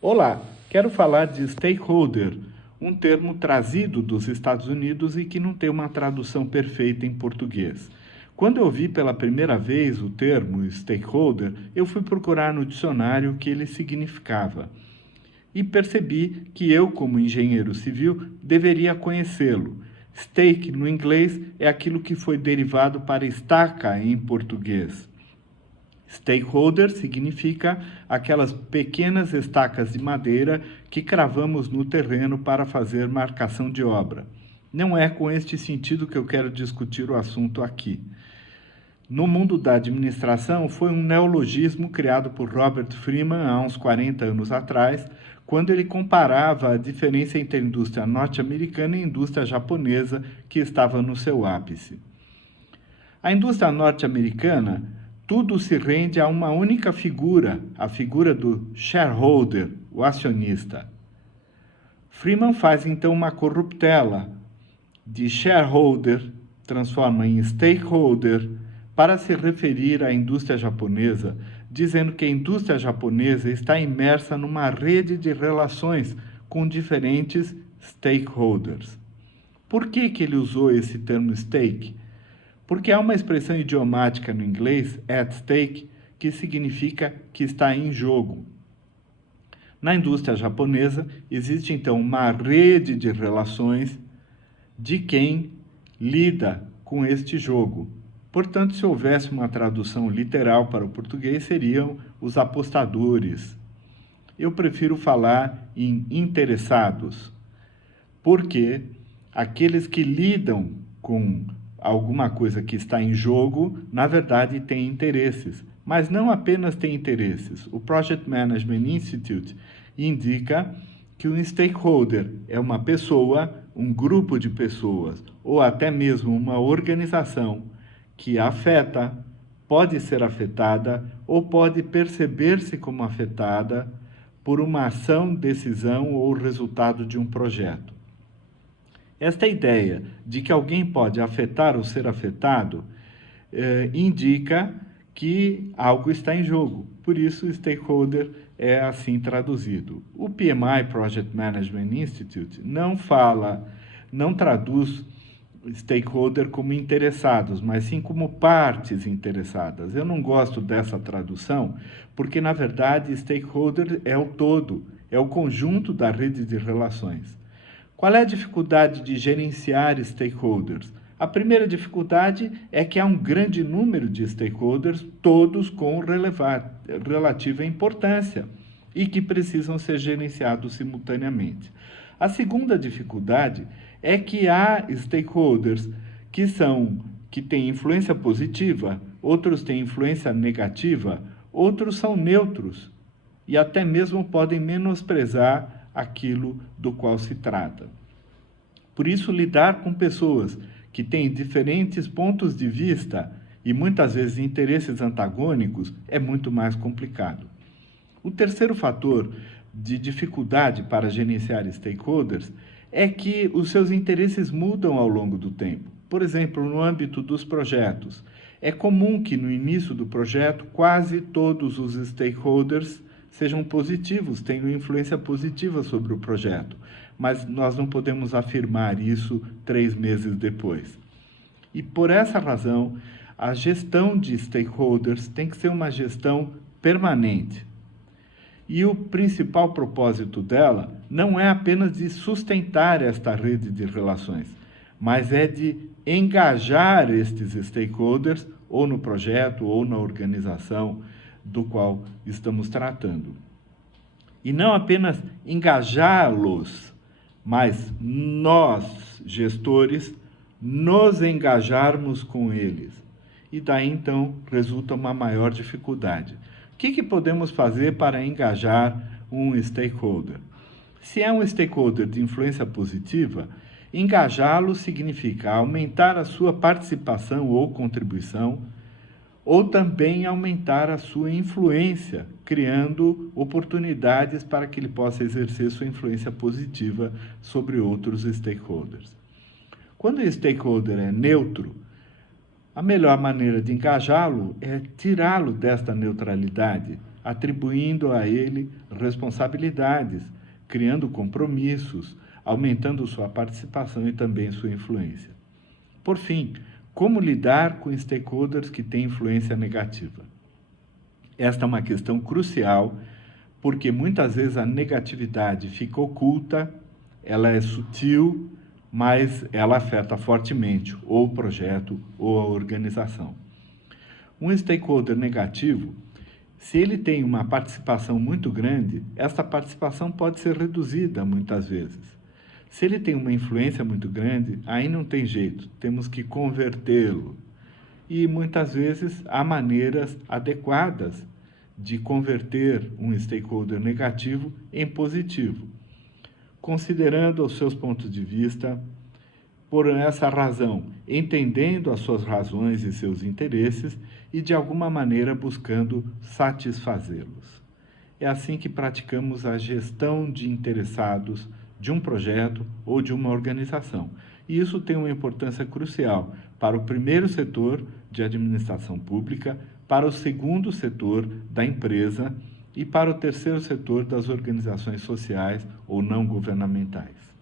Olá, quero falar de stakeholder, um termo trazido dos Estados Unidos e que não tem uma tradução perfeita em português. Quando eu vi pela primeira vez o termo stakeholder, eu fui procurar no dicionário o que ele significava e percebi que eu, como engenheiro civil, deveria conhecê-lo. Stake, no inglês, é aquilo que foi derivado para estaca em português. Stakeholder significa aquelas pequenas estacas de madeira que cravamos no terreno para fazer marcação de obra. Não é com este sentido que eu quero discutir o assunto aqui. No mundo da administração, foi um neologismo criado por Robert Freeman há uns 40 anos atrás, quando ele comparava a diferença entre a indústria norte-americana e a indústria japonesa, que estava no seu ápice. A indústria norte-americana, tudo se rende a uma única figura, a figura do shareholder, o acionista. Freeman faz então uma corruptela de shareholder, transforma em stakeholder, para se referir à indústria japonesa, dizendo que a indústria japonesa está imersa numa rede de relações com diferentes stakeholders. Por que ele usou esse termo stake? Porque há uma expressão idiomática no inglês, at stake, que significa que está em jogo. Na indústria japonesa, existe então uma rede de relações de quem lida com este jogo. Portanto, se houvesse uma tradução literal para o português, seriam os apostadores. Eu prefiro falar em interessados, porque aqueles que lidam com alguma coisa que está em jogo, na verdade, tem interesses. Mas não apenas tem interesses. O Project Management Institute indica que um stakeholder é uma pessoa, um grupo de pessoas, ou até mesmo uma organização que afeta, pode ser afetada ou pode perceber-se como afetada por uma ação, decisão ou resultado de um projeto. Esta ideia de que alguém pode afetar ou ser afetado indica que algo está em jogo. Por isso, stakeholder é assim traduzido. O PMI, Project Management Institute, não traduz stakeholder como interessados, mas sim como partes interessadas. Eu não gosto dessa tradução, porque, na verdade, stakeholder é o todo, é o conjunto da rede de relações. Qual é a dificuldade de gerenciar stakeholders? A primeira dificuldade é que há um grande número de stakeholders, todos com relativa importância, e que precisam ser gerenciados simultaneamente. A segunda dificuldade é que há stakeholders que têm influência positiva, outros têm influência negativa, outros são neutros e até mesmo podem menosprezar aquilo do qual se trata. Por isso, lidar com pessoas que têm diferentes pontos de vista e muitas vezes interesses antagônicos é muito mais complicado. O terceiro fator de dificuldade para gerenciar stakeholders é que os seus interesses mudam ao longo do tempo. Por exemplo, no âmbito dos projetos, é comum que no início do projeto quase todos os stakeholders sejam positivos, tenham influência positiva sobre o projeto, mas nós não podemos afirmar isso 3 meses depois. E por essa razão, a gestão de stakeholders tem que ser uma gestão permanente. E o principal propósito dela não é apenas de sustentar esta rede de relações, mas é de engajar estes stakeholders, ou no projeto, ou na organização do qual estamos tratando. E não apenas engajá-los, mas nós, gestores, nos engajarmos com eles. E daí, então, resulta uma maior dificuldade. O que podemos fazer para engajar um stakeholder? Se é um stakeholder de influência positiva, engajá-lo significa aumentar a sua participação ou contribuição, ou também aumentar a sua influência, criando oportunidades para que ele possa exercer sua influência positiva sobre outros stakeholders. Quando o stakeholder é neutro, a melhor maneira de engajá-lo é tirá-lo desta neutralidade, atribuindo a ele responsabilidades, criando compromissos, aumentando sua participação e também sua influência. Por fim, como lidar com stakeholders que têm influência negativa? Esta é uma questão crucial, porque muitas vezes a negatividade fica oculta, ela é sutil, mas ela afeta fortemente ou o projeto ou a organização. Um stakeholder negativo, se ele tem uma participação muito grande, essa participação pode ser reduzida muitas vezes. Se ele tem uma influência muito grande, aí não tem jeito, temos que convertê-lo. E muitas vezes há maneiras adequadas de converter um stakeholder negativo em positivo, considerando os seus pontos de vista, por essa razão, entendendo as suas razões e seus interesses e, de alguma maneira, buscando satisfazê-los. É assim que praticamos a gestão de interessados de um projeto ou de uma organização. E isso tem uma importância crucial para o primeiro setor de administração pública, para o segundo setor da empresa e para o terceiro setor das organizações sociais ou não governamentais.